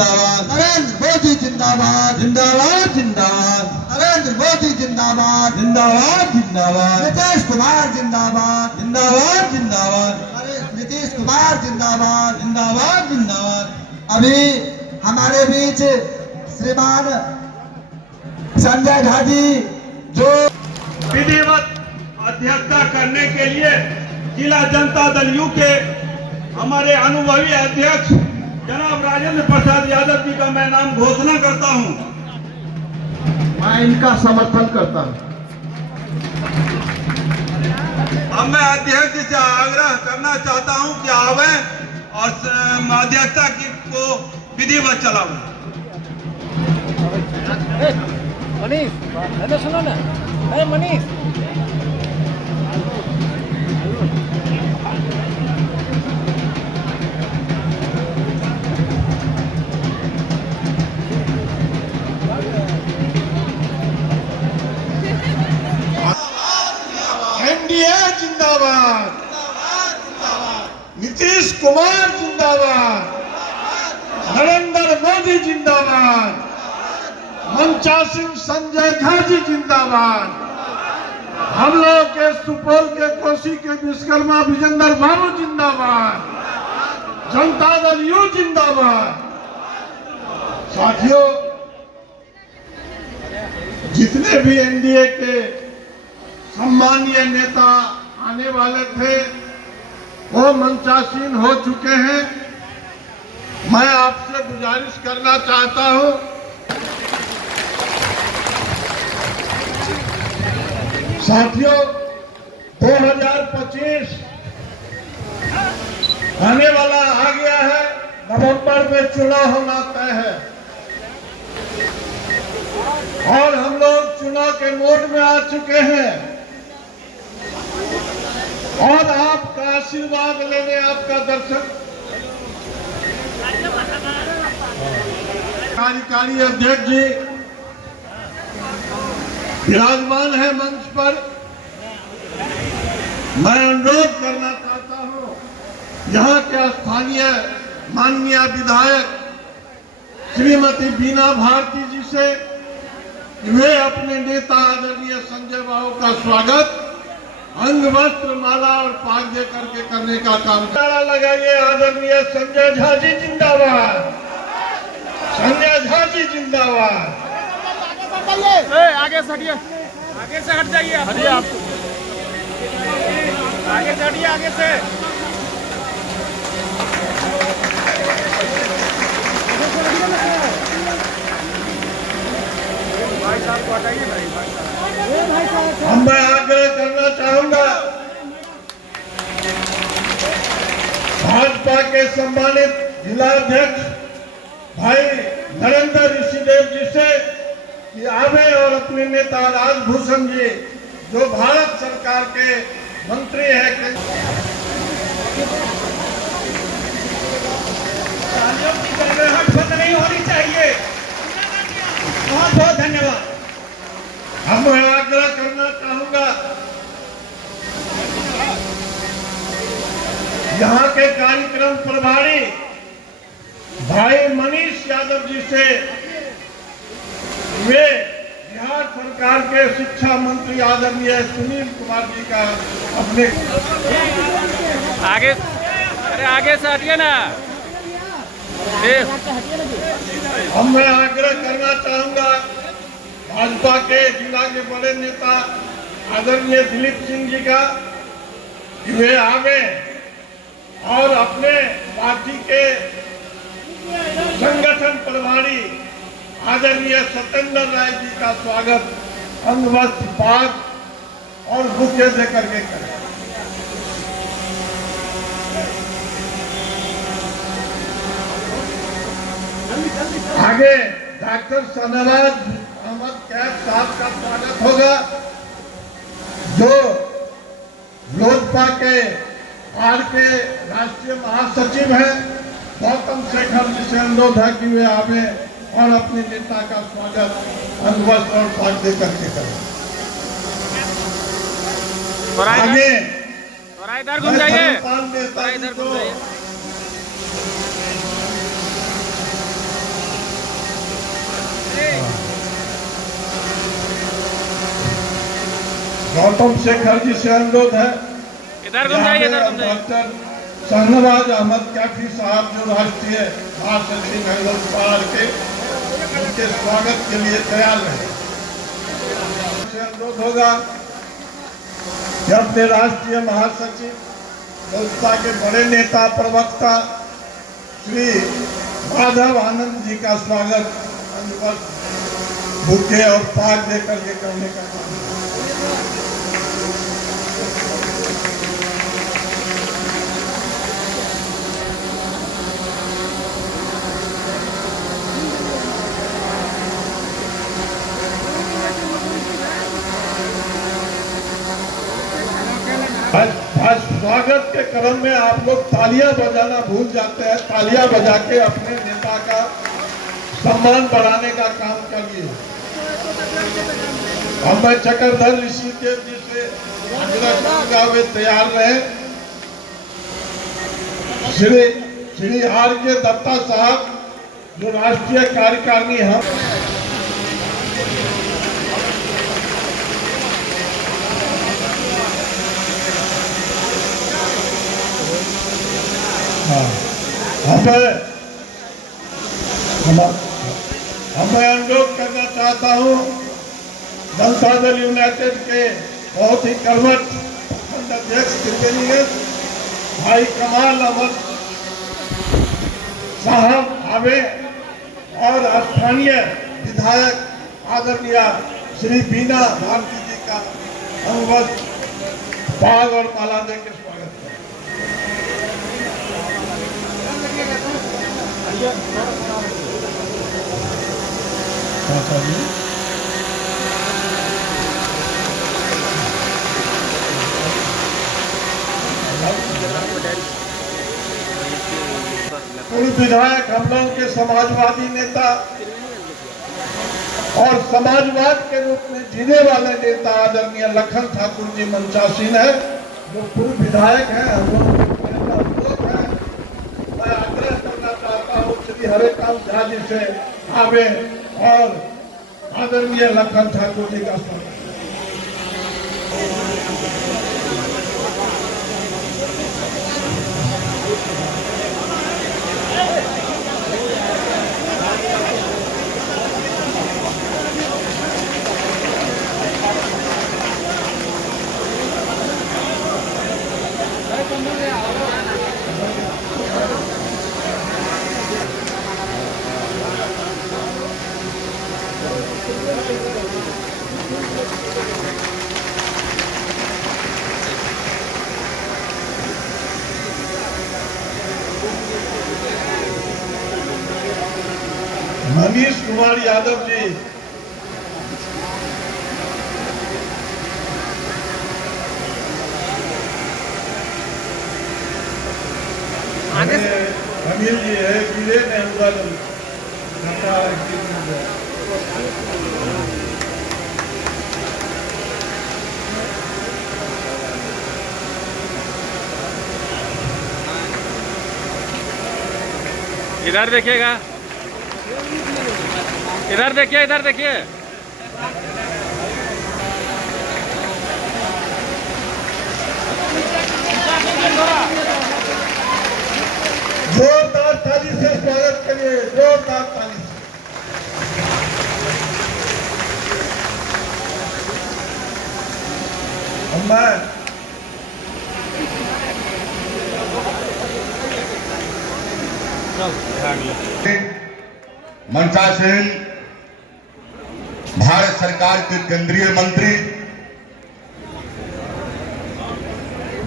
जिंदाबाद, नरेंद्र मोदी जिंदाबाद, जिंदाबाद जिंदाबाद, नरेंद्र मोदी जिंदाबाद, जिंदाबाद जिंदाबाद, नीतीश कुमार जिंदाबाद, जिंदाबाद जिंदाबाद, नीतीश कुमार जिंदाबाद। जिंदाबाद जिंदाबाद। अभी हमारे बीच श्रीमान संजय झा जी जो विधिवत अध्यक्षता करने के लिए जिला जनता दल यू के हमारे अनुभवी अध्यक्ष जनाब राजेंद्र प्रसाद यादव जी का मैं नाम घोषणा करता हूं। मैं इनका समर्थन करता हूं। अब मैं अध्यक्ष से आग्रह करना चाहता हूं कि आवे और अध्यक्षता को विधिवत चलाओ। मनीष, अरे सुनो ना, अरे मनीष। एनडीए जिंदाबाद, नीतीश कुमार जिंदाबाद, नरेंद्र मोदी जिंदाबाद, मनचा सिंह संजय झा जी जिंदाबाद, हम लोग के सुपौल के कोसी के विश्वकर्मा विजेंद्र बाबू जिंदाबाद, जनता दल यू जिंदाबाद। साथियों, जितने भी एनडीए के सम्मानीय नेता आने वाले थे वो मंचासीन हो चुके हैं। मैं आपसे गुजारिश करना चाहता हूं, साथियों 2025 आने वाला आ गया है। नवंबर में चुनाव होना तय है और हम लोग चुनाव के मोड में आ चुके हैं और आपका आशीर्वाद लेने, आपका दर्शन। कार्यकारी अध्यक्ष जी विराजमान है मंच पर। मैं अनुरोध करना चाहता हूं यहाँ के स्थानीय माननीय विधायक श्रीमती बीना भारती जी से वे अपने नेता आदरणीय संजय बाबू का स्वागत अंग वस्त्र माला और पाग दे करके करने का काम। नारा लगाइए, आदरणीय संजय झा जी जिंदाबाद, संजय झा जी जिंदाबाद। आगे से हटिए, आगे से हट जाइए, हटिए आप, आगे से हटिए, आगे से। भाई साहब को हटाइए, भाई साहब। हम मैं आग्रह करना चाहूंगा भाजपा के सम्मानित जिलाध्यक्ष भाई नरेंद्र ऋषिदेव जी से कि आवे और अपने नेता राजभूषण जी जो भारत सरकार के मंत्री है बंद नहीं होनी चाहिए। बहुत बहुत धन्यवाद। हम मैं आग्रह करना चाहूंगा यहाँ के कार्यक्रम प्रभारी भाई मनीष यादव जी से वे बिहार सरकार के शिक्षा मंत्री आदरणीय सुनील कुमार जी का अपने आगे, अरे आगे से हटिए ना। हम मैं आग्रह करना चाहूंगा भाजपा के जिला के बड़े नेता आदरणीय दिलीप सिंह जी का कि वे आवे और अपने पार्टी के संगठन प्रभारी आदरणीय सत्येंद्र राय जी का स्वागत अंग वस्त्र पाग और बुके दे करके करें। आगे डॉक्टर सनराज अहमद कैफ साहब का स्वागत होगा जो लोजपा के आर के राष्ट्रीय महासचिव हैं। गौतम शेखर जी से अनुरोध है कि वे आवे और अपने नेता का स्वागत अंग वस्त्र और पाग दे करके करें। आगे इधर घूम जाइए, धर्मपाल नेता जी इधर को घूम जाइए। गौतम शेखर जी से अनुरोध है इधर घूम जाइए, इधर घूम जाइए। डॉक्टर शाहनवाज अहमद कैफी साहब जो राष्ट्रीय महासचिव हैं लोकपाल के, उनके स्वागत के लिए तैयार रहे। से अनुरोध होगा कि अपने राष्ट्रीय महासचिव लोकसभा के बड़े नेता प्रवक्ता श्री माधव आनंद जी का स्वागत बुके और पाक देकर के करने का काम। आज स्वागत के क्रम में आप लोग तालियां बजाना भूल जाते हैं। तालियां बजा के अपने नेता का सम्मान बढ़ाने का काम करिए। अब मैं चक्रधर ऋषिदेव जी से अनुरोध करूंगा वे तैयार रहे। श्री आर के दत्ता साहब जो राष्ट्रीय कार्यकारिणी हम मैं अनुरोध करना चाहता हूं जनता दल यूनाइटेड के बहुत ही कर्मठ प्रखंड अध्यक्ष कृपेनियत भाई कमाल अहमद साहब आवे और स्थानीय विधायक आदरणीय श्री बीना भारती जी का अनुवद पाग और माला दे के स्वागत करें। पूर्व विधायक हम लोगों के समाजवादी नेता और समाजवाद के रूप में जीने वाले नेता आदरणीय लखन ठाकुर जी मंचासीन है, जो पूर्व विधायक हैं। हम लोग हैं। मैं आग्रह करना चाहता हूँ श्री हरिकांत झा जी से आवे और आदरणीय लखन ठाकुर जी का स्वागत। मनीष कुमार यादव जी अनिल जी है, गिरे ने इधर देखिएगा, इधर देखिए, इधर देखिए। जोरदार ताली से स्वागत करिए, जोरदार ताली से। मैं मंचासीन भारत सरकार के केंद्रीय मंत्री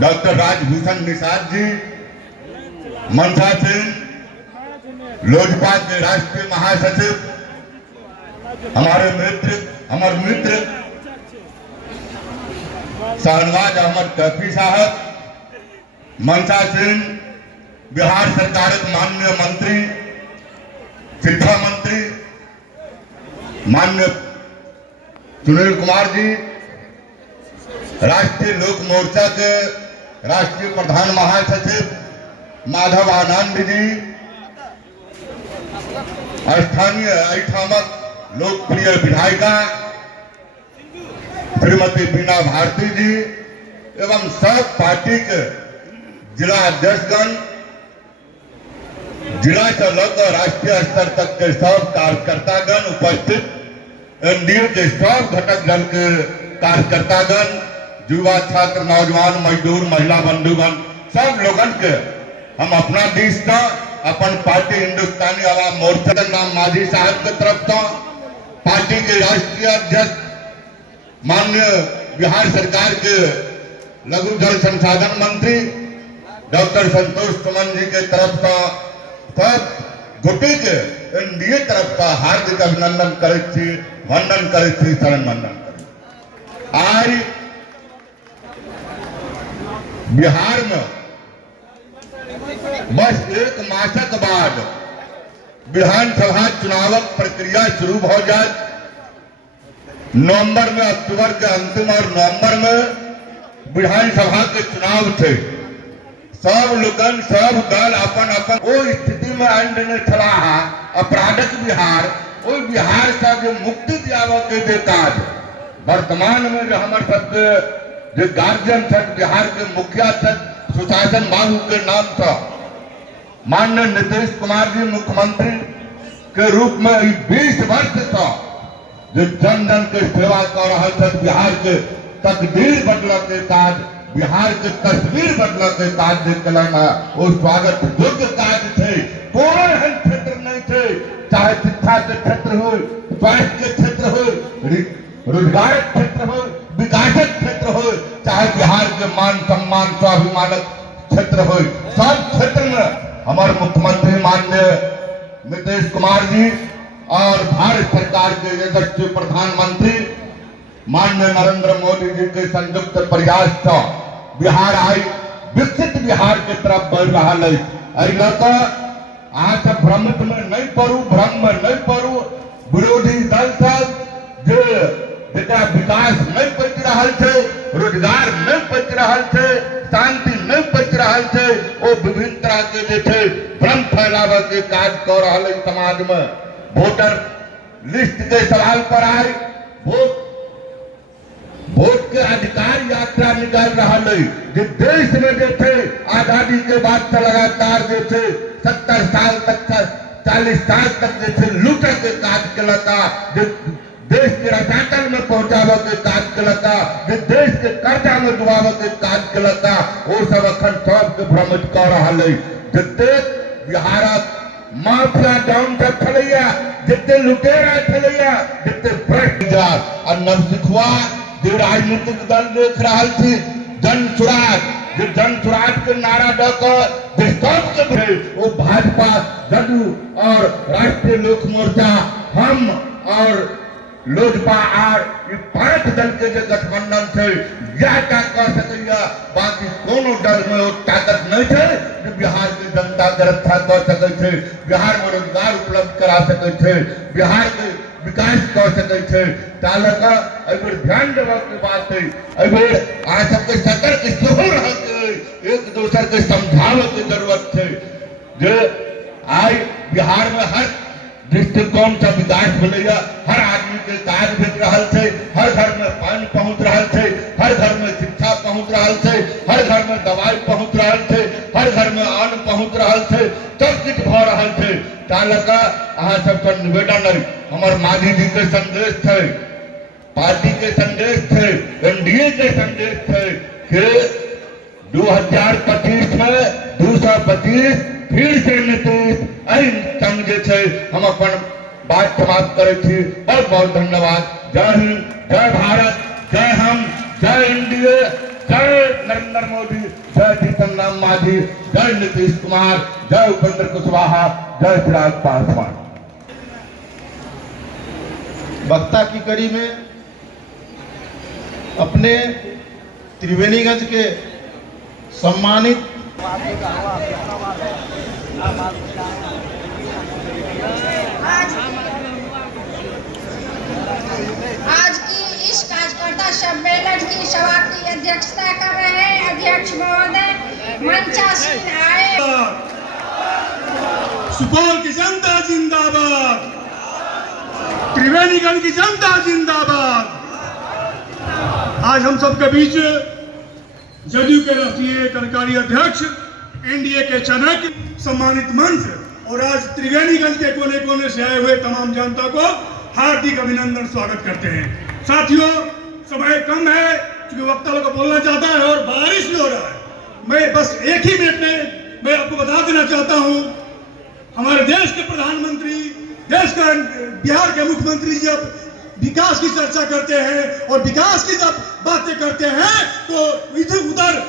डॉक्टर राजभूषण निषाद जी, मंचासीन लोजपा के राष्ट्रीय महासचिव हमारे मित्र शाहनवाज अहमद कैफी साहब, मंचासीन बिहार सरकार के माननीय मंत्री शिक्षा मंत्री माननीय सुनील कुमार जी, राष्ट्रीय लोक मोर्चा के राष्ट्रीय प्रधान महासचिव माधव आनंद जी, स्थानीय ऐठामक लोकप्रिय विधायिका श्रीमती बीना भारती जी एवं सब पार्टी के जिला अध्यक्षगण, जिला से लेकर राष्ट्रीय स्तर तक के सब कार्यकर्तागण उपस्थित, एनडीए के सब घटक दल के कार्यकर्तागण, युवा छात्र, नौजवान, मजदूर, महिला बंधुगण, सब लोगन के हम अपना देश का अपन पार्टी हिंदुस्तानी आवाम मोर्चा के नाम मांझी साहब के तरफ से, पार्टी के राष्ट्रीय अध्यक्ष माननीय बिहार सरकार के लघु जल संसाधन मंत्री डॉक्टर संतोष सुमन जी के तरफ से सब गोटे के एनडीए तरफ से हार्दिक अभिनंदन करे छी, वंदन करे छी, शरण वंदन करे। आज बिहार में बस एक मासक बाद विधानसभा चुनावक प्रक्रिया शुरू हो जाए। नवंबर में, अक्टूबर के अंतिम और नवंबर में विधानसभा के चुनाव थे। सब लोगन, सब दल अपन अपन वो स्थिति में आने चला है अपराधक बिहार, वो बिहार से जो मुक्ति दियाव के काज वर्तमान में जो हमारे सबके जो गार्जियन थे, बिहार के मुखिया थे सुशासन बाबू के नाम से माननीय नीतीश कुमार जी मुख्यमंत्री के रूप में 20 वर्ष से जो जन जन के सेवा कर रहा थे, बिहार के तकदीर बदल के काज, बिहार के तस्वीर बदल के काज कलना वो स्वागत योग्य काज थे। कोनो एहन क्षेत्र नहीं थे, चाहे शिक्षा के क्षेत्र हो, स्वास्थ्य के क्षेत्र हो, रोजगार क्षेत्र हो, विकास क्षेत्र हो, चाहे बिहार के मान सम्मान स्वाभिमानक क्षेत्र हो, सब क्षेत्र में हमारे मुख्यमंत्री माननीय नीतीश कुमार जी और भारत सरकार के यशस्वी प्रधानमंत्री माननीय नरेंद्र मोदी जी के संयुक्त प्रयास से बिहार आई विकसित बिहार के तरफ बढ़ रहा है। आज भ्रमित में नहीं पड़ू, भ्रम में नहीं पड़ू। विरोधी दल सब जो विकास नहीं पच रहा है, रोजगार नहीं पच रहा है, शांति नहीं पच रहा है, वो विभिन्न तरह के भ्रम फैलावे के काज कर रहा है समाज में। वोटर लिस्ट के सवाल पर आए, वोट के अधिकार यात्रा निकाल रहा है। जो देश में जो थे आजादी के बाद से लगातार जो थे 70 साल तक, 40 साल तक जो थे लूटे के काज कलता, जो देश के रसातल में पहुंचावे के काज कलता, जो देश के कर्जा में डुबावे के काज कलता, वो सब अखन सब के भ्रमित कर रहा है। जितने बिहार माफिया डाउन तक चलैया, जितने लुटेरा चलैया, जितने भ्रष्ट और नवसिखुआ जो राजनीतिक दल देख रहा थी जन सुराज, जो जन सुराज के नारा देकर वो भाजपा, जदयू और राष्ट्रीय लोक मोर्चा, हम और लोजपा और 5 दल के जो गठबंधन थे यह क्या कर सकैया, बाकी कोनो दल में वो ताकत नहीं थे जो बिहार की जनता के रक्षा कर सके थे, बिहार में रोजगार उपलब्ध करा सके थे, बिहार के विकास कर सके थे। तालका अगर ध्यान देवा की बात है, अगर आज सबके सतर्क सेहो रह के एक दूसरे के समझावे की जरूरत है। जो आज बिहार में हर दृष्टिकोण से विकास मिलेगा, हर आदमी के काज भेज रहा है, हर घर में पानी पहुंच रहा है, हर घर में शिक्षा पहुंच रहा है, हर घर में दवाई पहुंच रहा है, हर घर में अन्न पहुंच रहा है, सब कुछ भ रहा है। तालका अहाँ सबके निवेदन है, हमारे मांझी जी के संदेश थे, पार्टी के संदेश थे, एनडीए के संदेश थे कि 2025 में 225 फिर से नीतीश संग हम अपन बात समाप्त करे थी। बहुत बहुत धन्यवाद। जय हिंद, जय भारत, जय हम, जय एनडीए, जय नरेंद्र मोदी, जय जीतन राम मांझी, जय नीतीश कुमार, जय उपेंद्र कुशवाहा, जय चिराग पासवान। वक्ता की कड़ी में अपने त्रिवेणीगंज के सम्मानित आज की इस कार्यकर्ता सम्मेलन की सभा की अध्यक्षता कर रहे हैं अध्यक्ष महोदय मंचासीन आए। सुपौल की जनता जिंदाबाद, त्रिवेणीगंज की जनता जिंदाबाद। आज हम सबके बीच जदयू के राष्ट्रीय कार्यकारी अध्यक्ष, एनडीए के चाणक्य, सम्मानित मंच और आज त्रिवेणीगंज के कोने कोने से आए हुए तमाम जनता को हार्दिक अभिनंदन, स्वागत करते हैं। साथियों, समय कम है क्योंकि वक्ता लोग बोलना चाहता है और बारिश भी हो रहा है। मैं बस एक ही मिनट में मैं आपको बता देना चाहता हूं, हमारे देश के प्रधानमंत्री, देश का बिहार के मुख्यमंत्री जब विकास की चर्चा करते हैं और विकास की जब बातें करते हैं तो इधर उधर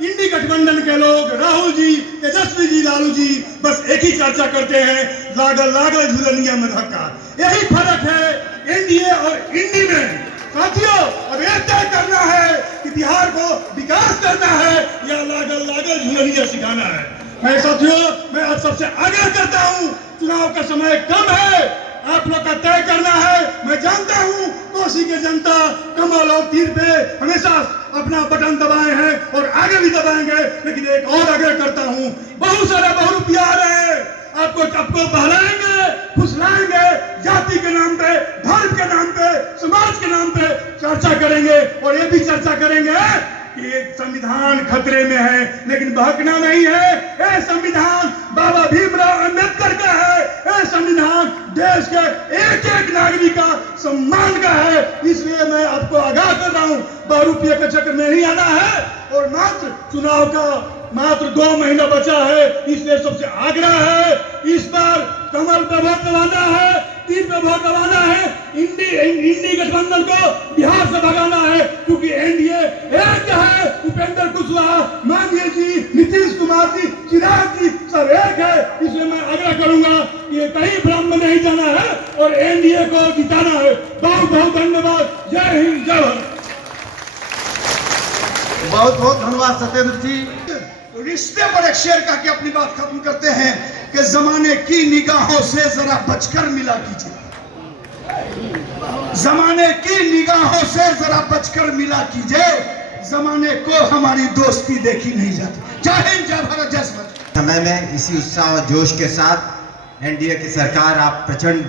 इंडी गठबंधन के लोग, राहुल जी, तेजस्वी जी, लालू जी बस एक ही चर्चा करते हैं, लागल लागल झूलनिया में धक्का। यही फर्क है एनडीए और इंडी में। साथियों, अब यह तय करना है कि बिहार को विकास करना है या लागल लागल झूलनिया सिखाना है। मैं साथियों, मैं आप सबसे आग्रह करता हूं, चुनाव का समय कम है, आप लोग का तय करना है। मैं जानता हूं कोसी की जनता कमल और तीर पे हमेशा अपना बटन दबाए हैं और आगे भी दबाएंगे, लेकिन एक और आग्रह करता हूं, बहुत सारे बहुरूपी आ रहे हैं, आपको बहलाएंगे, फुसलाएंगे, जाति के नाम पे, धर्म के नाम पे, समाज के नाम पे चर्चा करेंगे और ये भी चर्चा करेंगे कि संविधान खतरे में है, लेकिन बहकना नहीं है। ये संविधान बाबा भीमराव अंबेडकर का है, ये संविधान देश के एक एक नागरिक का सम्मान का है। इसलिए मैं आपको आगाह कर रहा हूं, बहुरूपीय के चक्कर में नहीं आना है और मात्र चुनाव का मात्र 2 महीना बचा है, इसलिए सबसे आग्रह है, इस बार कमल पे वोट दबाना है, तीर पे वोट दबाना है, इंडी गठबंधन को बिहार से भगाना है, क्योंकि एनडीए एक है, उपेंद्र कुशवाहा, मांझी जी, नीतीश कुमार जी, चिराग जी सब एक है। इसलिए मैं आग्रह करूंगा कि ये कहीं भ्रम में नहीं जाना है और एनडीए को जिताना है। बहुत बहुत धन्यवाद। जय हिंद, जय भारत। बहुत बहुत धन्यवाद सत्येंद्र जी। रिश्ते पर एक शेर का के अपनी बात खत्म करते हैं कि जमाने की निगाहों से जरा बचकर मिला कीजिए, जमाने की निगाहों से जरा बचकर मिला कीजिए, जमाने को हमारी दोस्ती देखी नहीं जाती। जय हिंद, जय भारत, जय समाज। समय में इसी उत्साह और जोश के साथ एनडीए की सरकार आप प्रचंड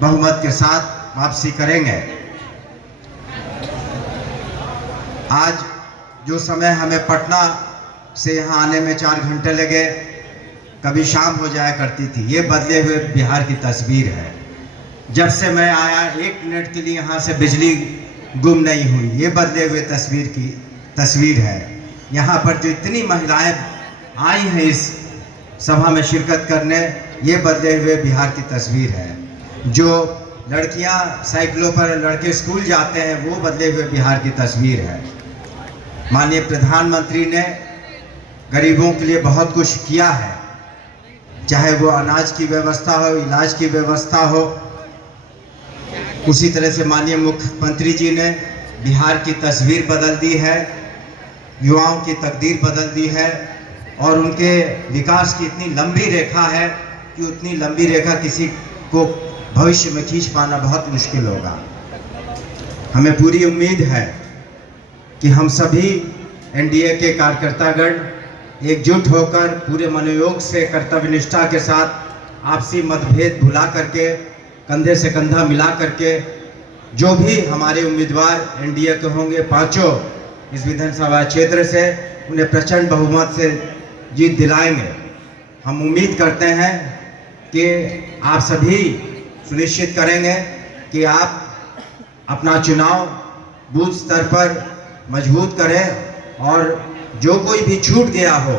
बहुमत के साथ वापसी करेंगे। आज जो समय हमें पटना से यहाँ आने में 4 घंटे लगे, कभी शाम हो जाया करती थी, ये बदले हुए बिहार की तस्वीर है। जब से मैं आया 1 मिनट के लिए यहाँ से बिजली गुम नहीं हुई, ये बदले हुए तस्वीर है। यहाँ पर जो इतनी महिलाएं आई हैं इस सभा में शिरकत करने, ये बदले हुए बिहार की तस्वीर है। जो लड़कियाँ साइकिलों पर, लड़के स्कूल जाते हैं, वो बदले हुए बिहार की तस्वीर है। माननीय प्रधानमंत्री ने गरीबों के लिए बहुत कुछ किया है, चाहे वो अनाज की व्यवस्था हो, इलाज की व्यवस्था हो। उसी तरह से माननीय मुख्यमंत्री जी ने बिहार की तस्वीर बदल दी है, युवाओं की तकदीर बदल दी है और उनके विकास की इतनी लंबी रेखा है कि उतनी लंबी रेखा किसी को भविष्य में खींच पाना बहुत मुश्किल होगा। हमें पूरी उम्मीद है कि हम सभी एनडीए के कार्यकर्तागण एकजुट होकर पूरे मनोयोग से, कर्तव्य निष्ठा के साथ, आपसी मतभेद भुला करके, कंधे से कंधा मिला करके, जो भी हमारे उम्मीदवार एनडीए के होंगे 5 इस विधानसभा क्षेत्र से, उन्हें प्रचंड बहुमत से जीत दिलाएंगे। हम उम्मीद करते हैं कि आप सभी सुनिश्चित करेंगे कि आप अपना चुनाव बूथ स्तर पर मजबूत करें और जो कोई भी छूट गया हो,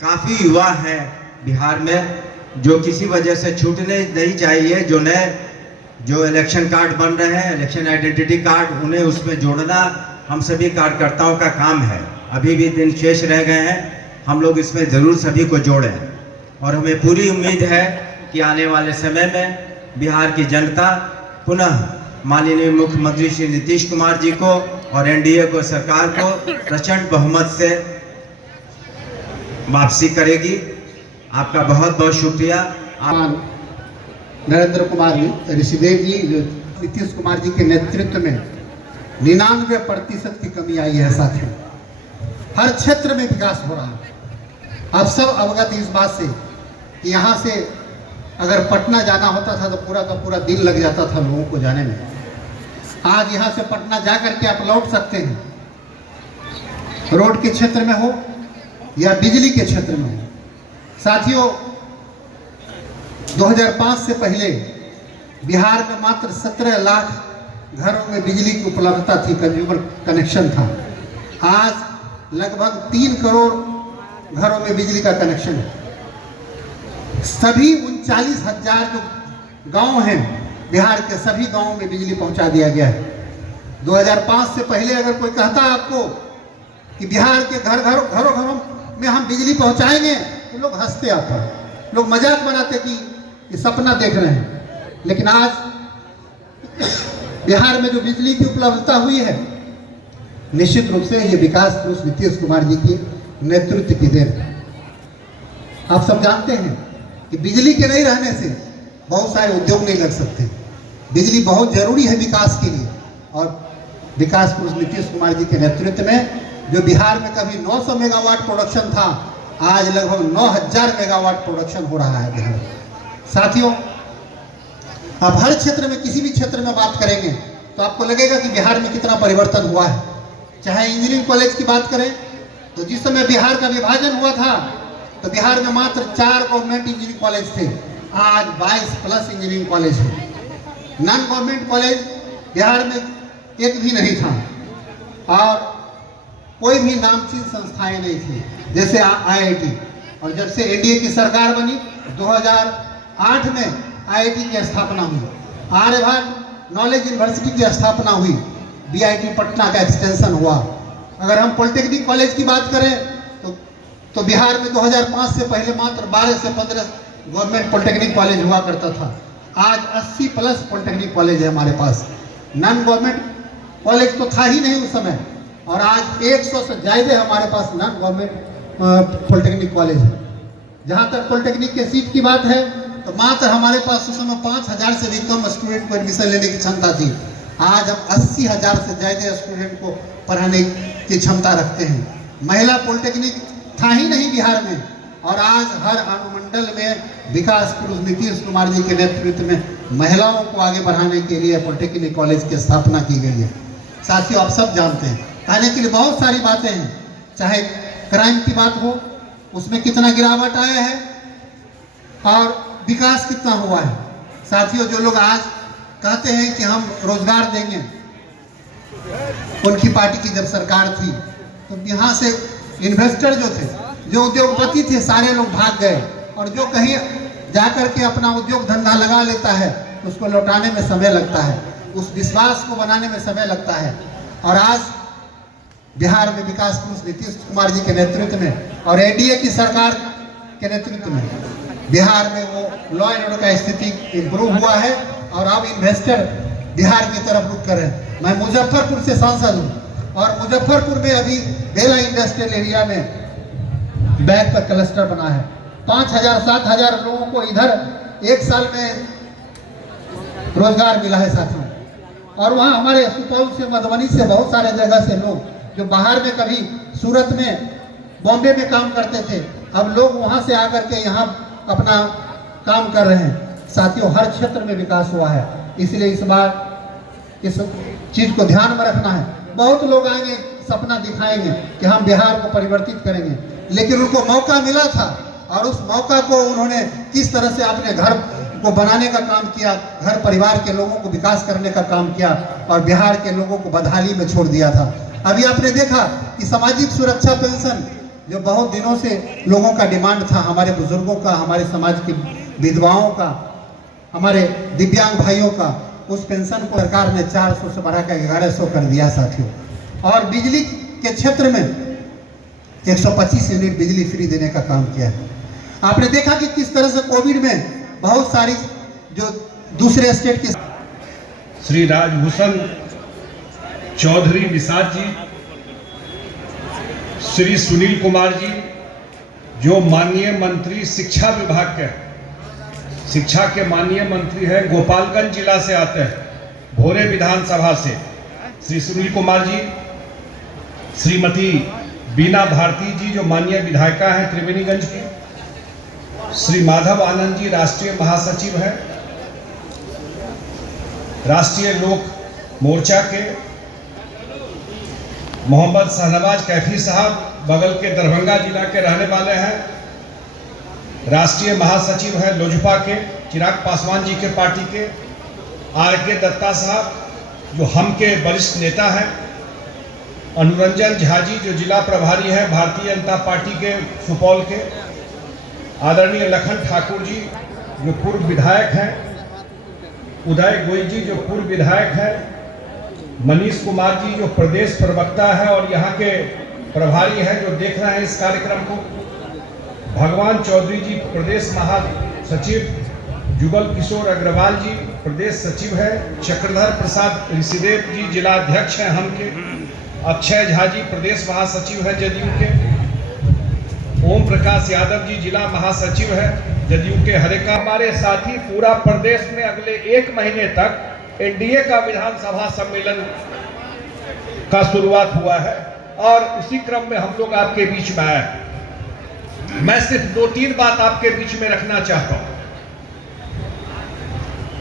काफ़ी युवा हैं बिहार में जो किसी वजह से छूटने नहीं चाहिए, जो इलेक्शन कार्ड बन रहे हैं, इलेक्शन आइडेंटिटी कार्ड, उन्हें उसमें जोड़ना हम सभी कार्यकर्ताओं का काम है। अभी भी दिन शेष रह गए हैं, हम लोग इसमें ज़रूर सभी को जोड़ें और हमें पूरी उम्मीद है कि आने वाले समय में बिहार की जनता पुनः माननीय मुख्यमंत्री श्री नीतीश कुमार जी को और एनडीए को, सरकार को प्रचंड बहुमत से वापसी करेगी। आपका बहुत बहुत शुक्रिया। नरेंद्र कुमार ऋषिदेव जी, नीतीश कुमार जी के नेतृत्व में 99% की कमी आई है। साथियों, हर क्षेत्र में विकास हो रहा है। आप सब अवगत इस बात से कि यहाँ से अगर पटना जाना होता था तो पूरा का पूरा दिन लग जाता था लोगों को जाने में। आज यहाँ से पटना जा करके आप लौट सकते हैं, रोड के क्षेत्र में हो या बिजली के क्षेत्र में हो। साथियों, 2005 से पहले बिहार में मात्र 17 लाख घरों में बिजली की उपलब्धता थी, कंज्यूमर कनेक्शन था। आज लगभग 3 करोड़ घरों में बिजली का कनेक्शन है। सभी 39,000 जो गांव हैं बिहार के, सभी गांवों में बिजली पहुंचा दिया गया है। 2005 से पहले अगर कोई कहता आपको कि बिहार के घरों में हम बिजली पहुंचाएंगे, तो लोग हंसते आप पर, लोग मजाक बनाते कि ये सपना देख रहे हैं। लेकिन आज बिहार में जो बिजली की उपलब्धता हुई है, निश्चित रूप से ये विकास पुरुष नीतीश कुमार जी के नेतृत्व की देन है। आप सब जानते हैं कि बिजली के नहीं रहने से बहुत सारे उद्योग नहीं लग सकते। बिजली बहुत जरूरी है विकास के लिए, और विकास पुरुष नीतीश कुमार जी के नेतृत्व में जो बिहार में कभी 900 मेगावाट प्रोडक्शन था, आज लगभग 9,000 मेगावाट प्रोडक्शन हो रहा है बिहार में। साथियों, अब हर क्षेत्र में, किसी भी क्षेत्र में बात करेंगे तो आपको लगेगा कि बिहार में कितना परिवर्तन हुआ है। चाहे इंजीनियरिंग कॉलेज की बात करें तो जिस समय बिहार का विभाजन हुआ था तो बिहार में मात्र 4 गवर्नमेंट इंजीनियरिंग कॉलेज थे, आज 22 प्लस इंजीनियरिंग कॉलेज है। नॉन गवर्नमेंट कॉलेज बिहार में एक भी नहीं था, और कोई भी नामचीन संस्थाएं नहीं थी, जैसे IIT। और जब से एनडीए की सरकार बनी 2008 में IIT की स्थापना हुई, आर्यभट्ट नॉलेज यूनिवर्सिटी की स्थापना हुई, BIT पटना का एक्सटेंशन हुआ। अगर हम पॉलिटेक्निक कॉलेज की बात करें तो बिहार में 2005 से पहले मात्र 12 से 15 गवर्नमेंट पॉलिटेक्निक कॉलेज हुआ करता था। आज 80 प्लस पॉलिटेक्निक कॉलेज है हमारे पास। नॉन गवर्नमेंट कॉलेज तो था ही नहीं उस समय, और आज 100 से ज़्यादा हमारे पास नॉन गवर्नमेंट पॉलिटेक्निक कॉलेज है। जहाँ तक पॉलिटेक्निक के सीट की बात है तो मात्र हमारे पास उस समय 5,000 से भी कम स्टूडेंट को एडमिशन लेने की क्षमता थी। आज हम 80,000 से ज़्यादा स्टूडेंट को पढ़ाने की क्षमता रखते हैं। महिला पॉलिटेक्निक था ही नहीं बिहार में, और आज हर अनुमंडल में विकास पुरुष नीतीश कुमार जी के नेतृत्व में महिलाओं को आगे बढ़ाने के लिए पॉलिटेक्निक कॉलेज की स्थापना की गई है। साथियों, आप सब जानते हैं, कहने के लिए बहुत सारी बातें हैं। चाहे क्राइम की बात हो, उसमें कितना गिरावट आया है और विकास कितना हुआ है। साथियों, जो लोग आज कहते हैं कि हम रोजगार देंगे, उनकी पार्टी की जब सरकार थी तो यहाँ से इन्वेस्टर जो थे, जो उद्योगपति थे, सारे लोग भाग गए, और जो कहीं जाकर के अपना उद्योग धंधा लगा लेता है उसको लौटाने में समय लगता है, उस विश्वास को बनाने में समय लगता है। और आज बिहार में विकास पुरुष नीतीश कुमार जी के नेतृत्व में और एनडीए की सरकार के नेतृत्व में बिहार में वो लॉ एंड ऑर्डर का स्थिति इम्प्रूव हुआ है, और अब इन्वेस्टर बिहार की तरफ रुख कर रहे हैं। मैं मुजफ्फरपुर से सांसद हूँ, और मुजफ्फरपुर में अभी बेला इंडस्ट्रियल एरिया में बैग का क्लस्टर बना है। 5,000-7,000 लोगों को इधर 1 साल में रोजगार मिला है साथियों। और वहाँ हमारे सुपौल से, मधुबनी से, बहुत सारे जगह से लोग जो बाहर में कभी सूरत में, बॉम्बे में काम करते थे, अब लोग वहाँ से आकर के यहाँ अपना काम कर रहे हैं। साथियों, हर क्षेत्र में विकास हुआ है, इसलिए इस बार इस चीज़ को ध्यान में रखना है। बहुत लोग आएंगे, सपना दिखाएंगे कि हम बिहार को परिवर्तित करेंगे, लेकिन उनको मौका मिला था, और उस मौका को उन्होंने किस तरह से अपने घर को बनाने का काम किया, घर परिवार के लोगों को विकास करने का काम किया, और बिहार के लोगों को बदहाली में छोड़ दिया था। अभी आपने देखा कि सामाजिक सुरक्षा पेंशन, जो बहुत दिनों से लोगों का डिमांड था, हमारे बुजुर्गों का, हमारे समाज की विधवाओं का, हमारे दिव्यांग भाइयों का, उस पेंशन को सरकार ने 400 से बढ़ाकर 1100 कर दिया साथियों। और बिजली के क्षेत्र में 125 यूनिट बिजली फ्री देने का काम किया है। आपने देखा कि किस तरह से कोविड में बहुत सारी जो दूसरे स्टेट के श्री राजभूषण चौधरी निषाद जी, श्री सुनील कुमार जी, जो माननीय मंत्री शिक्षा विभाग के, शिक्षा के माननीय मंत्री हैं, गोपालगंज जिला से आते हैं, भोरे विधानसभा से, श्री सुनील कुमार जी, श्रीमती बीना भारती जी, जो माननीय विधायिका हैं त्रिवेणीगंज की, श्री माधव आनंद जी, राष्ट्रीय महासचिव हैं, राष्ट्रीय लोक मोर्चा के मोहम्मद शाहनवाज कैफी साहब बगल के दरभंगा जिला के रहने वाले हैं। राष्ट्रीय महासचिव है लोजपा के चिराग पासवान जी के पार्टी के। आर.के. दत्ता साहब जो हम के वरिष्ठ नेता हैं। अनुरंजन झा जी जो जिला प्रभारी हैं भारतीय जनता पार्टी के सुपौल के। आदरणीय लखन ठाकुर जी जो पूर्व विधायक हैं। उदय गोयल जी जो पूर्व विधायक हैं। मनीष कुमार जी जो प्रदेश प्रवक्ता है और यहाँ के प्रभारी हैं जो देख रहे हैं इस कार्यक्रम को। भगवान चौधरी जी प्रदेश महासचिव। जुगल किशोर अग्रवाल जी प्रदेश सचिव है। चक्रधर प्रसाद ऋषिदेव जी जिला अध्यक्ष हैं हम के। अक्षय झा जी प्रदेश महासचिव है जदयू के। ओम प्रकाश यादव जी जिला महासचिव है जदयू के हरेका। हमारे साथी पूरा प्रदेश में अगले 1 महीने तक एनडीए का विधानसभा सम्मेलन का शुरुआत हुआ है और उसी क्रम में हम लोग आपके बीच में आए। मैं सिर्फ 2-3 बात आपके बीच में रखना चाहता हूं।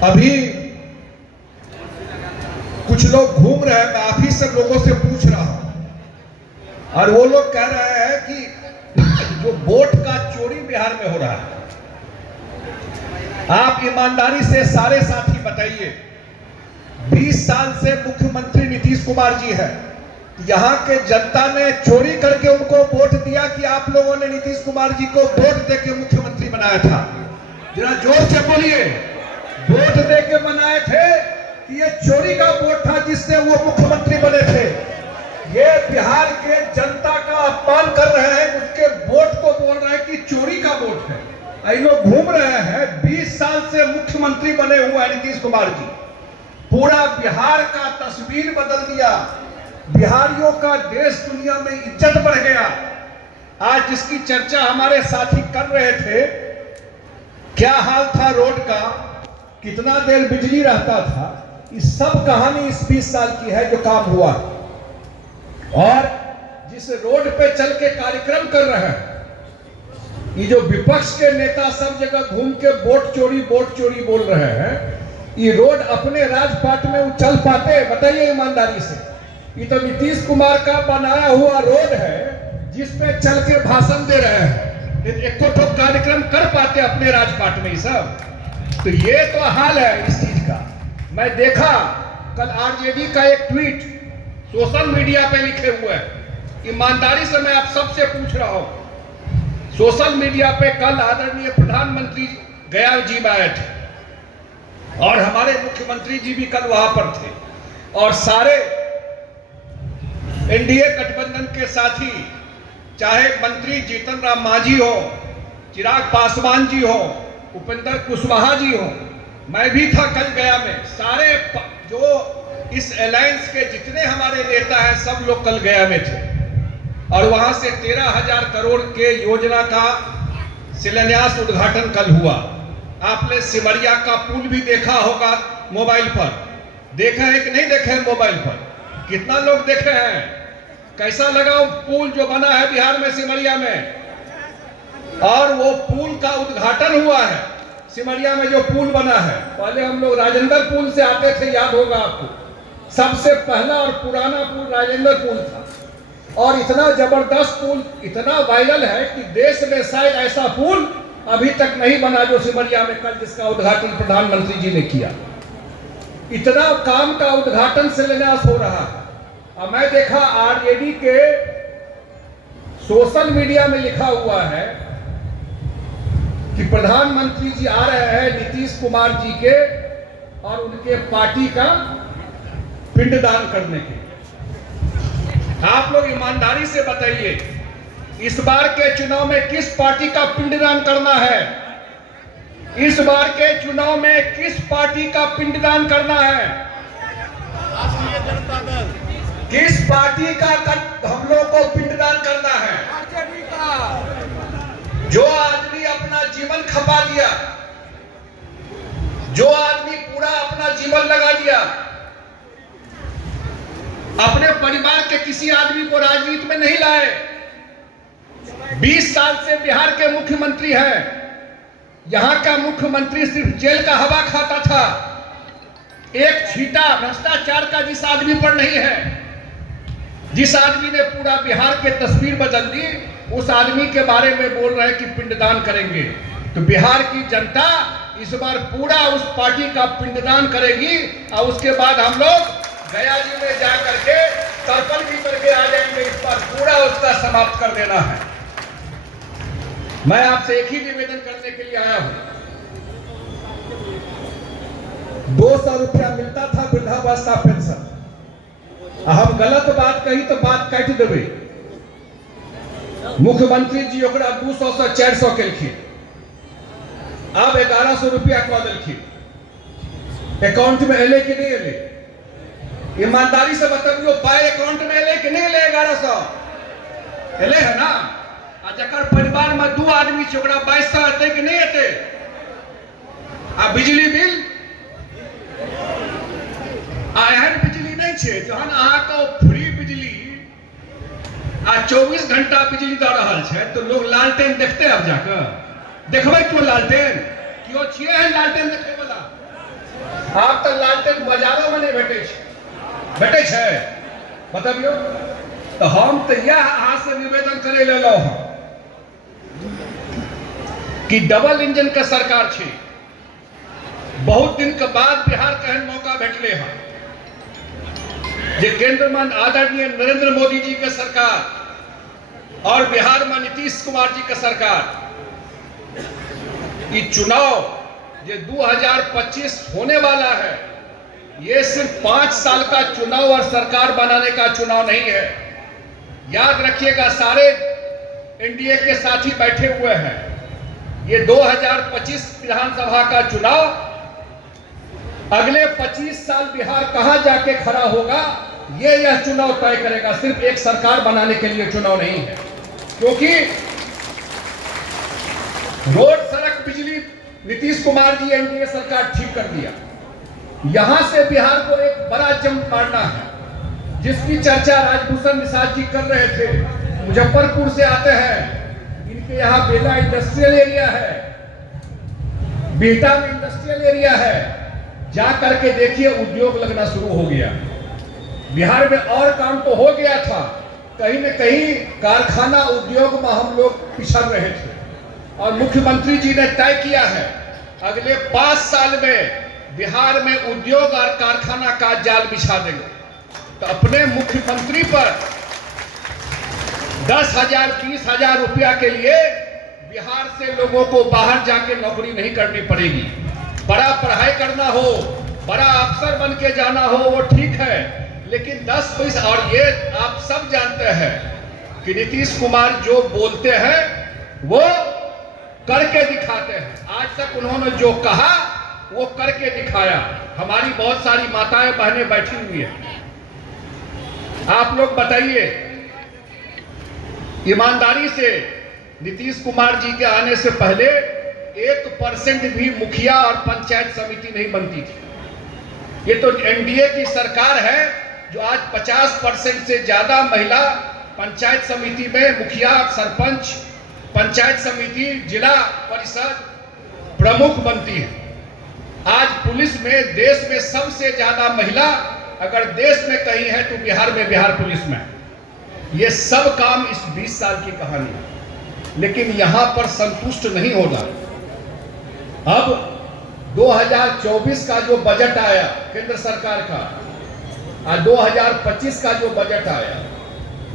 अभी कुछ लोग घूम रहे हैं, मैं आप ही सब लोगों से पूछ रहा हूं और वो लोग कह रहे हैं कि जो वोट का चोरी बिहार में हो रहा है। आप ईमानदारी से सारे साथी बताइए, 20 साल से मुख्यमंत्री नीतीश कुमार जी है। यहाँ के जनता ने चोरी करके उनको वोट दिया कि आप लोगों ने नीतीश कुमार जी को वोट देके मुख्यमंत्री बनाया था? जरा जोर से बोलिए। वोट देके बनाए थे कि ये चोरी का वोट था जिससे वो मुख्यमंत्री बने थे? ये बिहार के जनता का अपमान कर रहे हैं, उसके वोट को बोल रहे हैं कि चोरी का वोट है। ये लोग घूम रहे हैं। 20 साल से मुख्यमंत्री बने हुए हैं नीतीश कुमार जी। पूरा बिहार का तस्वीर बदल दिया। बिहारियों का देश दुनिया में इज्जत बढ़ गया। आज जिसकी चर्चा हमारे साथी कर रहे थे, क्या हाल था रोड का, कितना देर बिजली रहता था, इस सब कहानी इस 20 साल की है जो काम हुआ। और जिस रोड पे चल के कार्यक्रम कर रहे हैं, ये जो विपक्ष के नेता सब जगह घूम के वोट चोरी बोल रहे हैं, ये रोड अपने राजपाट में चल पाते? बताइए ईमानदारी से। ये तो नीतीश कुमार का बनाया हुआ रोड है जिस पे चल के भाषण दे रहे हैं। एक तो कार्यक्रम कर पाते अपने राजपाट में ही सब? तो ये तो हाल है इस चीज का। मैं देखा कल आरजेडी का एक ट्वीट सोशल मीडिया पे लिखे हुए हैं। ईमानदारी से मैं आप सबसे पूछ रहा हूं, सोशल मीडिया पे कल आदरणीय प्रधानमंत्री गया जी में आए थे और हमारे मुख्यमंत्री जी भी कल वहां पर थे और सारे एनडीए गठबंधन के साथी, चाहे मंत्री जीतन राम मांझी हो, चिराग पासवान जी हो, उपेंद्र कुशवाहा जी हो, मैं भी था कल गया में। सारे जो इस अलायंस के जितने हमारे नेता हैं सब लोग कल गया में थे और वहां से 13,000 करोड़ के योजना का शिलान्यास उद्घाटन कल हुआ। आपने सिमरिया का पुल भी देखा होगा मोबाइल पर। देखा है कि नहीं देखे मोबाइल पर? कितना लोग देखे हैं? कैसा लगा वो पुल जो बना है बिहार में सिमरिया में? और वो पुल का उद्घाटन हुआ है सिमरिया में जो पुल बना है। पहले हम लोग राजेंद्र पुल से आते थे, याद होगा आपको। सबसे पहला और पुराना पुल राजेंद्र पुल था और इतना जबरदस्त पुल, इतना वायरल है कि देश में शायद ऐसा पुल अभी तक नहीं बना जो सिमरिया में कल जिसका उद्घाटन प्रधानमंत्री जी ने किया। इतना काम का उद्घाटन शिलान्यास हो रहा है। अब मैं देखा आरजेडी के सोशल मीडिया में लिखा हुआ है कि प्रधानमंत्री जी आ रहे हैं नीतीश कुमार जी के और उनके पार्टी का पिंडदान करने के। आप लोग ईमानदारी से बताइए, इस बार के चुनाव में किस पार्टी का पिंडदान करना है? इस बार के चुनाव में किस पार्टी का पिंडदान करना है? राष्ट्रीय जनता दल। किस पार्टी का हम लोग को पिंडदान करना है? आरजेडी का। जो आदमी अपना जीवन खपा दिया, जो आदमी पूरा अपना जीवन लगा दिया, अपने परिवार के किसी आदमी को राजनीति में नहीं लाए, 20 साल से बिहार के मुख्यमंत्री हैं। यहां का मुख्यमंत्री सिर्फ जेल का हवा खाता था। एक छींटा भ्रष्टाचार का जिस आदमी पर नहीं है, जिस आदमी ने पूरा बिहार के तस्वीर बदल दी, उस आदमी के बारे में बोल रहे हैं कि पिंडदान करेंगे। तो बिहार की जनता इस बार पूरा उस पार्टी का पिंडदान करेगी और उसके बाद हम लोग गया जी में जा करके तर्पण भी करके आ जाएंगे। इस बार पूरा उसका समाप्त कर देना है। मैं आपसे एक ही निवेदन करने के लिए आया हूं। 200 रुपया मिलता था वृद्धावस्था पेंशन, हम गलत बात कही तो बात काट देवे। मुख्यमंत्री जी ओकरा 200 से 400 केलखिन, अब 1100 रुपया कह देलखिन। अकाउंट में एले कि नहीं एले? ईमानदारी से बताइयो, पाए अकाउंट में एले कि नहीं एले? 1100 एले है ना। आ जकर परिवार में 2 आदमी छै ओकरा 2200 एते कि नहीं एते? आ बिजली बिल एहन बिजली नहीं छै जहन अहाँके फ्री बिजली आ 24 घंटा बिजली दऽ रहल छै तो लोग लालटेन देखते। अब जाकर देखबै क्यों लालटेन? क्यों छिए है लालटेन देखे वाला? आब तो लालटेन बाजारों में नहीं भेटे छै बताबियो। तो हम तो यह अहाँ से निवेदन करे लेलौ हूं कि डबल इंजन का सरकार छै। बहुत दिन के बाद बिहार के मौका भेटले हैं जे केंद्र में आदरणीय नरेंद्र मोदी जी के सरकार और बिहार में नीतीश कुमार जी के सरकार, ये चुनाव जो 2025 होने वाला है, ये सिर्फ 5 साल का चुनाव और सरकार बनाने का चुनाव नहीं है। याद रखिएगा, सारे एनडीए के साथी बैठे हुए हैं। ये 2025 विधानसभा का चुनाव अगले 25 साल बिहार कहां जाके खड़ा होगा, यह चुनाव तय करेगा। सिर्फ एक सरकार बनाने के लिए चुनाव नहीं है, क्योंकि रोड सड़क बिजली नीतीश कुमार जी एनडीए सरकार ठीक कर दिया। यहां से बिहार को एक बड़ा जंप मारना है, जिसकी चर्चा राजभूषण निषाद जी कर रहे थे। मुजफ्फरपुर से आते हैं, इनके यहाँ बेला इंडस्ट्रियल एरिया है, बिहटा में इंडस्ट्रियल एरिया है। जा करके देखिए, उद्योग लगना शुरू हो गया। बिहार में और काम तो हो गया था, कहीं न कहीं कारखाना उद्योग में हम लोग पिछड़ रहे थे और मुख्यमंत्री जी ने तय किया है अगले 5 साल में बिहार में उद्योग और कारखाना का जाल बिछा देंगे। तो अपने मुख्यमंत्री पर 10,000 20,000 रुपया के लिए बिहार से लोगों को बाहर जाके नौकरी नहीं करनी पड़ेगी। बड़ा पढ़ाई करना हो, बड़ा अफसर बन के जाना हो, वो ठीक है, लेकिन 10-20 और ये आप सब जानते हैं कि नीतीश कुमार जो बोलते हैं वो करके दिखाते हैं। आज तक उन्होंने जो कहा वो करके दिखाया। हमारी बहुत सारी माताएं बहनें बैठी हुई हैं। आप लोग बताइए, ईमानदारी से नीतीश कुमार जी के आने से पहले 1% भी मुखिया और पंचायत समिति नहीं बनती थी। ये तो एनडीए की सरकार है जो आज 50% से ज्यादा महिला पंचायत समिति में मुखिया, सरपंच, पंचायत समिति, जिला परिषद प्रमुख बनती है। आज पुलिस में देश में सबसे ज्यादा महिला अगर देश में कहीं है तो बिहार में, बिहार पुलिस में। ये सब काम इस 20 साल की कहानी है, लेकिन यहां पर संतुष्ट नहीं होना। अब 2024 का जो बजट आया केंद्र सरकार का और 2025 का जो बजट आया,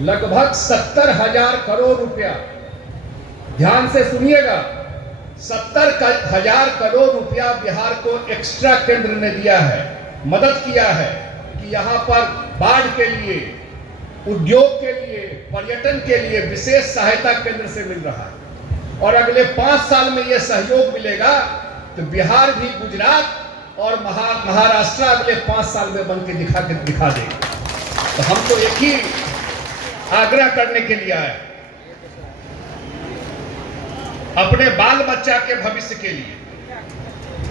लगभग 70,000 करोड़ रुपया, ध्यान से सुनिएगा, 70,000 करोड़ रुपया बिहार को एक्स्ट्रा केंद्र ने दिया है, मदद किया है कि यहाँ पर बाढ़ के लिए, उद्योग के लिए, पर्यटन के लिए विशेष सहायता केंद्र से मिल रहा है। और अगले 5 साल में यह सहयोग मिलेगा तो बिहार भी गुजरात और महाराष्ट्र अगले 5 साल में बन के दिखा देंगे। तो हम तो एक ही आग्रह करने के लिए आए, अपने बाल बच्चा के भविष्य के लिए,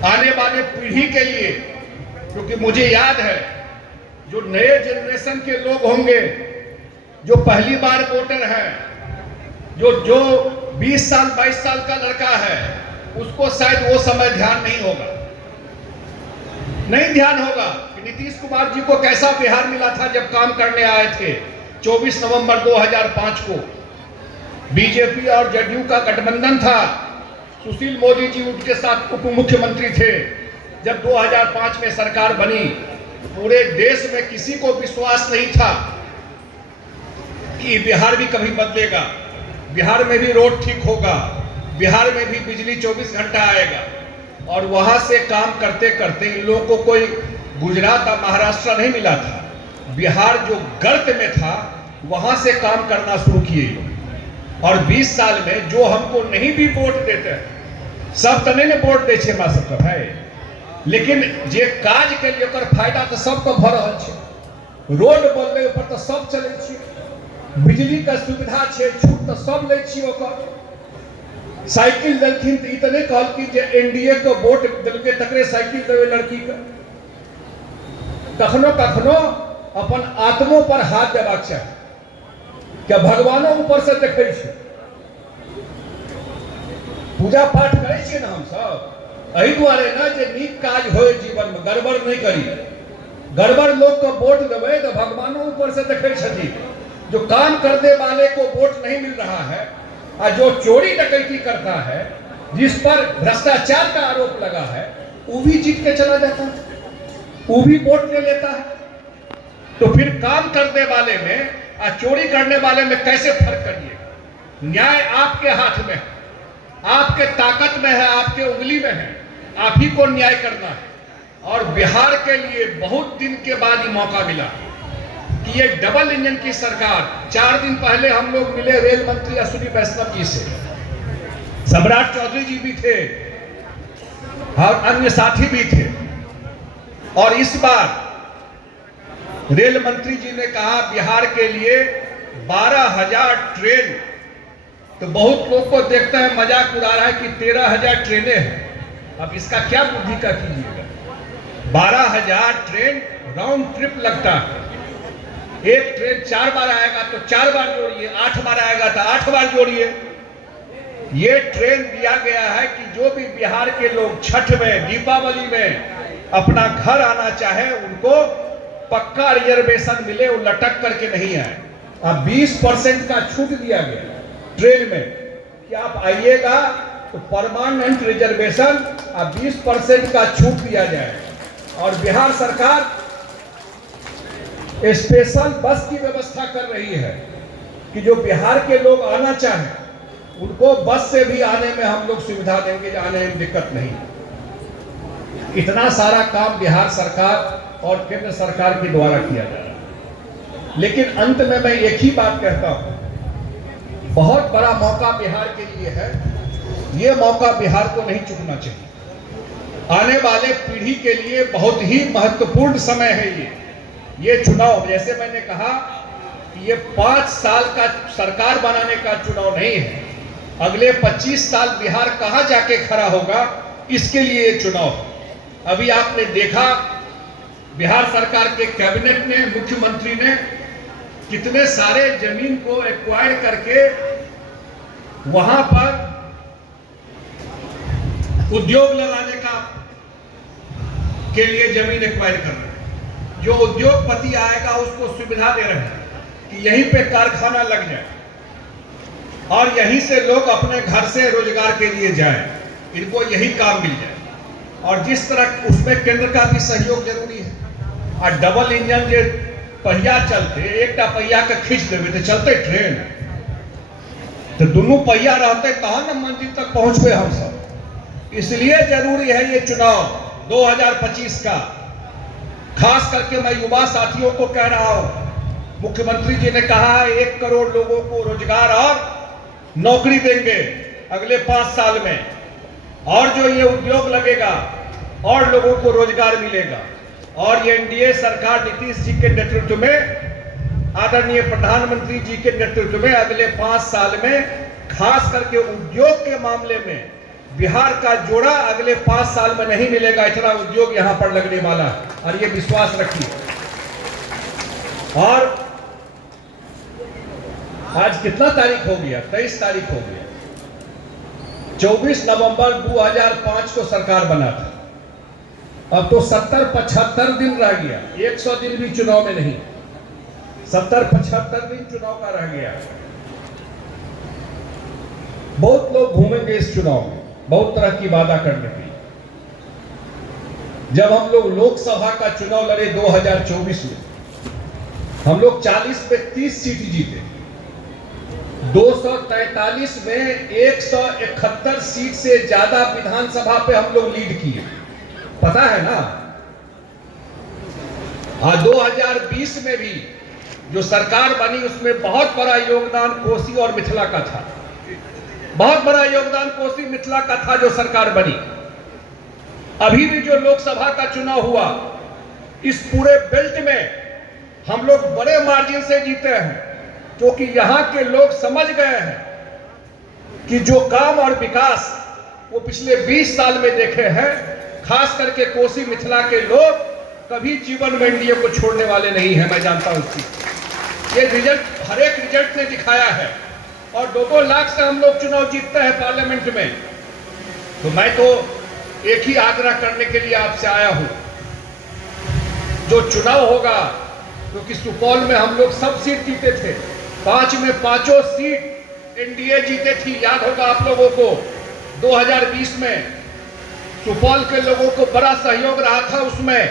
आने वाले पीढ़ी के लिए, क्योंकि मुझे याद है जो नए जनरेशन के लोग होंगे, जो पहली बार वोटर है, जो 20 साल 22 साल का लड़का है, उसको शायद वो समय ध्यान नहीं होगा। नहीं ध्यान होगा कि नीतीश कुमार जी को कैसा बिहार मिला था जब काम करने आए थे 24 नवंबर 2005 को। बीजेपी और जदयू का गठबंधन था। सुशील मोदी जी उनके साथ उप मुख्यमंत्री थे। जब 2005 में सरकार बनी, पूरे देश में किसी को विश्वास नहीं था कि बिहार भी कभी बदलेगा, बिहार में भी रोड ठीक होगा, बिहार में भी बिजली 24 घंटा आएगा। और वहां से काम करते करते इन लोगों को कोई गुजरात और महाराष्ट्र नहीं मिला था। बिहार जो गर्त में था वहां से काम करना शुरू किए। और 20 साल में जो हमको नहीं भी वोट देते हैं, सब तने ने वोट दे छे हमरा सबके भाई, लेकिन जे काज के लिए ओकर फायदा तो सबको भ रहल छै। रोड बनले पर तो सब चले छै, बिजली का सुविधा छै, छूट तो सब ले छी। ओकर साइकिल देलखिन तो ई तो नहीं कहलखिन जे एनडीए को वोट देलके तकरे साइकिल देवे लड़की के। कखनो कखनो अपन आत्मों पर हाथ देबाक चाही। क्या भगवानो ऊपर से देखे छै? पूजा पाठ करे छियै ना हम सब, एहि दुआरे ना जे नीक काज होय जीवन में, गड़बड़ नहीं करी। गड़बड़ लोग को वोट देवे तो भगवानो ऊपर से देखे छथिन। जो काम करने वाले को वोट नहीं मिल रहा है और जो चोरी डकैती करता है, जिस पर भ्रष्टाचार का आरोप लगा है, वो भी जीत के चला जाता है, वो भी वोट ले लेता है। तो फिर काम करने वाले में और चोरी करने वाले में कैसे फर्क करिए? न्याय आपके हाथ में है, आपके ताकत में है, आपके उंगली में है, आप ही को न्याय करना है। और बिहार के लिए बहुत दिन के बाद ही मौका मिला कि ये डबल इंजन की सरकार। 4 दिन पहले हम लोग मिले रेल मंत्री अश्विनी वैष्णव जी से, सम्राट चौधरी जी भी थे और अन्य साथी भी थे। और इस बार रेल मंत्री जी ने कहा बिहार के लिए 12,000 ट्रेन। तो बहुत लोग को देखता है मजाक उड़ा रहा है कि 13,000 ट्रेनें हैं। अब इसका क्या बुद्धि का कीजिएगा? 12,000 ट्रेन राउंड ट्रिप लगता है। एक ट्रेन 4 बार आएगा तो 4 बार जोड़िए, 8 बार आएगा तो 8 बार जोड़िए। ये ट्रेन दिया गया है कि जो भी बिहार के लोग छठ में, दीपावली में अपना घर आना चाहे, उनको पक्का रिजर्वेशन मिले, वो लटक करके नहीं आए। अब 20% का छूट दिया गया ट्रेन में कि आप आइएगा तो परमानेंट रिजर्वेशन और 20% का छूट दिया जाए। और बिहार सरकार स्पेशल बस की व्यवस्था कर रही है कि जो बिहार के लोग आना चाहें उनको बस से भी आने में हम लोग सुविधा देंगे, आने में दिक्कत नहीं। इतना सारा काम बिहार सरकार और केंद्र सरकार के द्वारा किया जा रहा है। लेकिन अंत में मैं एक ही बात कहता हूं, बहुत बड़ा मौका बिहार के लिए है। ये मौका बिहार को नहीं चूकना चाहिए। आने वाले पीढ़ी के लिए बहुत ही महत्वपूर्ण समय है ये चुनाव। जैसे मैंने कहा कि ये 5 साल का सरकार बनाने का चुनाव नहीं है। अगले 25 साल बिहार कहां जाके खड़ा होगा, इसके लिए ये चुनाव। अभी आपने देखा बिहार सरकार के कैबिनेट ने, मुख्यमंत्री ने कितने सारे जमीन को एक्वायर करके वहां पर उद्योग लगाने का के लिए जमीन एक्वायर कर रहे हैं। जो उद्योगपति आएगा उसको सुविधा दे रहे हैं कि यहीं पे कारखाना लग जाए और यहीं से लोग अपने घर से रोजगार के लिए जाएं, इनको यही काम मिल जाए। और जिस तरह उसमें केंद्र का भी सहयोग जरूरी है। और डबल इंजन जो पहिया चलते, एक पहिया के खींच देवे तो चलते ट्रेन, तो दोनों पहिया रहते कहां ना मंजिल तक पहुंचवे हम सब। इसलिए जरूरी है ये चुनाव 2025 का। खास करके मैं युवा साथियों को कह रहा हूं, मुख्यमंत्री जी ने कहा है 1 करोड़ लोगों को रोजगार और नौकरी देंगे अगले 5 साल में। और जो ये उद्योग लगेगा और लोगों को रोजगार मिलेगा। और ये एनडीए सरकार नीतीश जी के नेतृत्व में, आदरणीय प्रधानमंत्री जी के नेतृत्व में अगले 5 साल में खास करके उद्योग के मामले में बिहार का जोड़ा अगले 5 साल में नहीं मिलेगा। इतना उद्योग यहां पर लगने वाला है और ये विश्वास रखिए। और आज कितना तारीख हो गया? 23 तारीख हो गया। 24 नवंबर 2005 को सरकार बना था। अब तो 70-75 दिन रह गया, 100 दिन भी चुनाव में नहीं, 70-75 दिन चुनाव का रह गया। बहुत लोग घूमेंगे इस चुनाव में, बहुत तरह की वादा करने के लिए। जब हम लोग लोकसभा का चुनाव लड़े 2024 में, हम लोग 40 में 30 सीट जीते, 243 में 171 सीट से ज्यादा विधानसभा पे हम लोग लीड किए, पता है ना। और 2020 में भी जो सरकार बनी उसमें बहुत बड़ा योगदान कोसी और मिथिला का था, बहुत बड़ा योगदान कोसी मिथिला का था जो सरकार बनी। अभी भी जो लोकसभा का चुनाव हुआ, इस पूरे बेल्ट में हम लोग बड़े मार्जिन से जीते हैं, क्योंकि यहाँ के लोग समझ गए हैं कि जो काम और विकास वो पिछले 20 साल में देखे हैं, खास करके कोसी मिथिला के लोग कभी जीवन में एनडीए को छोड़ने वाले नहीं है। मैं जानता हूं इसकी, ये रिजल्ट हर एक रिजल्ट ने दिखाया है। और 2-2 लाख से हम लोग चुनाव जीतते हैं पार्लियामेंट में। तो मैं तो एक ही आग्रह करने के लिए आपसे आया हूं, जो चुनाव होगा, क्योंकि सुपौल में हम लोग सब सीट जीते थे, 5 में 5 सीट एनडीए जीते थी। याद होगा आप लोगों को 2020 में सुपौल के लोगों को बड़ा सहयोग रहा था उसमें।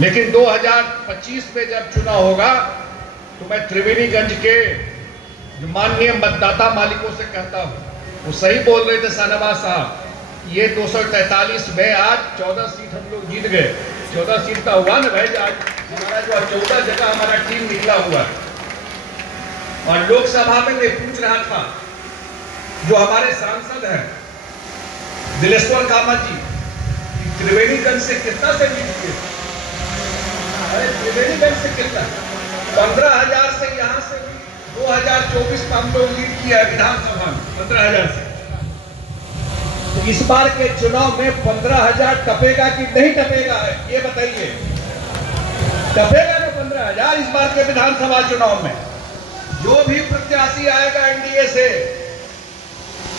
लेकिन 2025 में जब चुनाव होगा तो मैं त्रिवेणीगंज के जो माननीय मतदाता मालिकों से कहता हूं, वो सही बोल रहे थे शाहनवाज साहब, ये 243 में आज 14 सीट हम लोग जीत गए। 14 सीट का हुआ ना भाई, आज हमारा जो 14 जगह हमारा टीम निकला हुआ है। और लोकसभा में मैं पूछ रहा था, जो हमारे सांसद हैं दिलेश्वर कामत जी, त्रिवेणीगंज से कितना से जीत गए? अरे त्रिवेणीगंज से कितना? 15,000 से, यहाँ से 2024 में हम लोग लीड किया है विधानसभा में 15,000 से। तो इस बार के चुनाव में 15,000 टपेगा कि नहीं टपेगा है, ये बताइए। टपेगा ना 15,000 इस बार के विधानसभा चुनाव में? जो भी प्रत्याशी आएगा एनडीए से,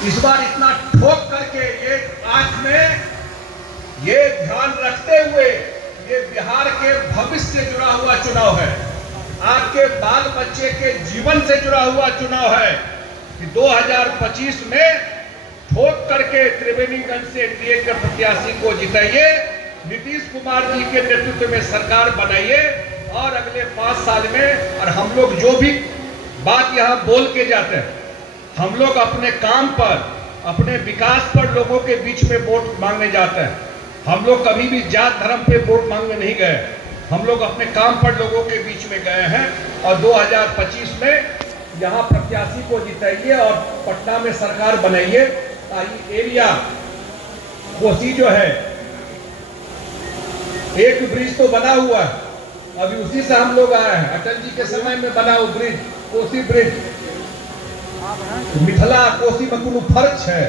इस बार इतना ठोक करके, ये आंख में ये ध्यान रखते हुए, ये बिहार के भविष्य से जुड़ा हुआ चुनाव है, आपके बाल बच्चे के जीवन से जुड़ा हुआ चुनाव है कि 2025 में ठोक करके त्रिवेणीगंज से एनडीए के प्रत्याशी को जिताइए, नीतीश कुमार जी के नेतृत्व में सरकार बनाइए, और अगले 5 साल में, और हम लोग जो भी बात यहाँ बोल के जाते हैं, हम लोग अपने काम पर, अपने विकास पर लोगों के बीच में वोट मांगने जाते हैं। हम लोग कभी भी जात धर्म पे वोट मांगने नहीं गए, हम लोग अपने काम पर लोगों के बीच में गए हैं। और 2025 में यहाँ प्रत्याशी को जिताइए और पटना में सरकार बनाइए, ताकि एरिया कोसी जो है, एक ब्रिज तो बना हुआ है, अभी उसी से हम लोग आए हैं, अटल जी के समय में बना हुआ ब्रिज, कोसी ब्रिज। मिथिला कोसी में कोनो फर्क है?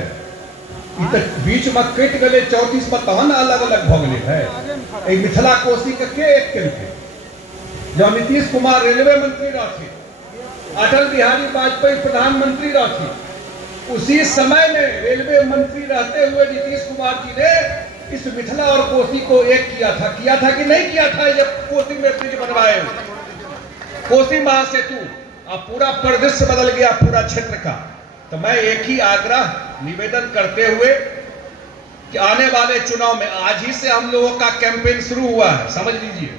बीच में कट गए 34 में तहन अलग अलग भ गए है। मिथिला कोसी के एक केलकै? जब नीतीश कुमार रेलवे मंत्री रहते, अटल बिहारी वाजपेयी प्रधानमंत्री रहते, उसी समय में रेलवे मंत्री रहते हुए नीतीश कुमार जी ने इस मिथिला और कोसी को एक किया था कि नहीं किया था? जब कोसी में ब्रिज बनवाए, कोसी महासेतु, अब पूरा परिदृश्य बदल गया पूरा क्षेत्र का। तो मैं एक ही आग्रह निवेदन करते हुए कि आने वाले चुनाव में, आज ही से हम लोगों का कैंपेन शुरू हुआ है, समझ लीजिए,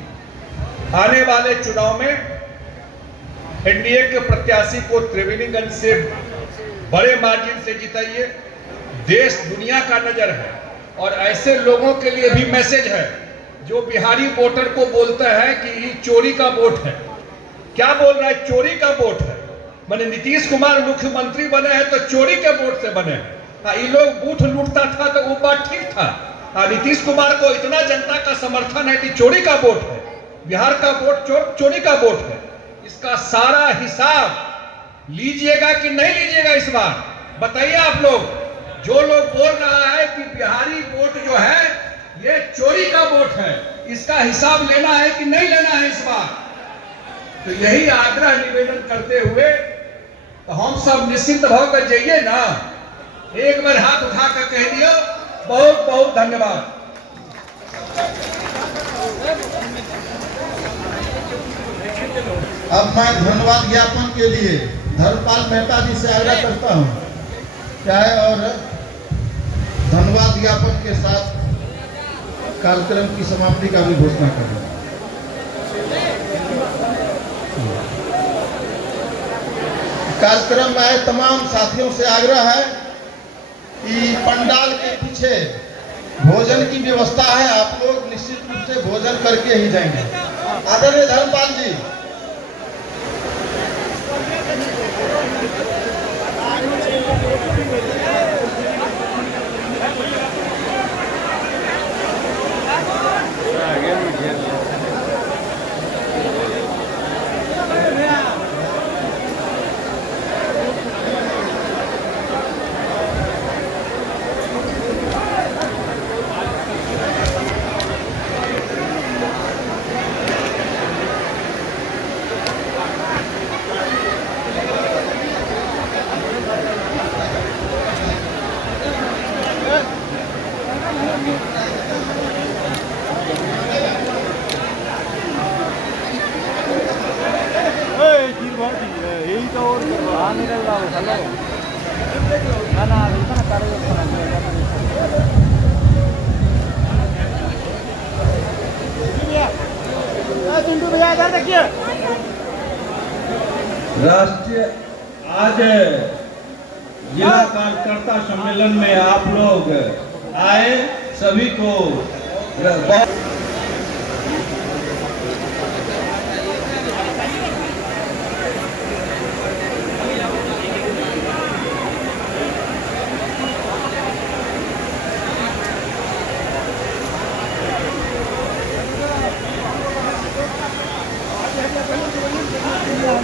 आने वाले चुनाव में एनडीए के प्रत्याशी को त्रिवेणीगंज से बड़े मार्जिन से जिताइए। देश दुनिया का नजर है, और ऐसे लोगों के लिए भी मैसेज है जो बिहारी वोटर को बोलते हैं कि ये चोरी का वोट है। क्या बोल रहा है? चोरी का वोट है। मैंने नीतीश कुमार मुख्यमंत्री बने हैं तो चोरी के वोट से बने हैं। ये लोग बूथ लूटता था तो वो बात ठीक था। नीतीश कुमार को इतना जनता का समर्थन है कि चोरी का वोट है, बिहार का वोट चोरी का वोट है। इसका सारा हिसाब लीजिएगा कि नहीं लीजिएगा इस बार? बताइए आप लोग। जो लोग बोल रहा है कि बिहारी वोट जो है ये चोरी का वोट है, इसका हिसाब लेना है कि नहीं लेना है इस बार? तो यही आग्रह निवेदन करते हुए तो हम सब निश्चिंत होकर जाइए ना, एक बार हाथ उठा कर कह दियो बहुत बहुत धन्यवाद। अब मैं धन्यवाद ज्ञापन के लिए धर्मपाल मेहता जी से आग्रह करता हूं, चाहे और धन्यवाद ज्ञापन के साथ कार्यक्रम की समाप्ति का भी घोषणा करें। कार्यक्रम में आए तमाम साथियों से आग्रह है कि पंडाल के पीछे भोजन की व्यवस्था है, आप लोग निश्चित रूप से भोजन करके ही जाएंगे। आदरणीय धर्मपाल जी, राष्ट्रीय आज जिला कार्यकर्ता सम्मेलन में आप लोग आए, सभी को बहुत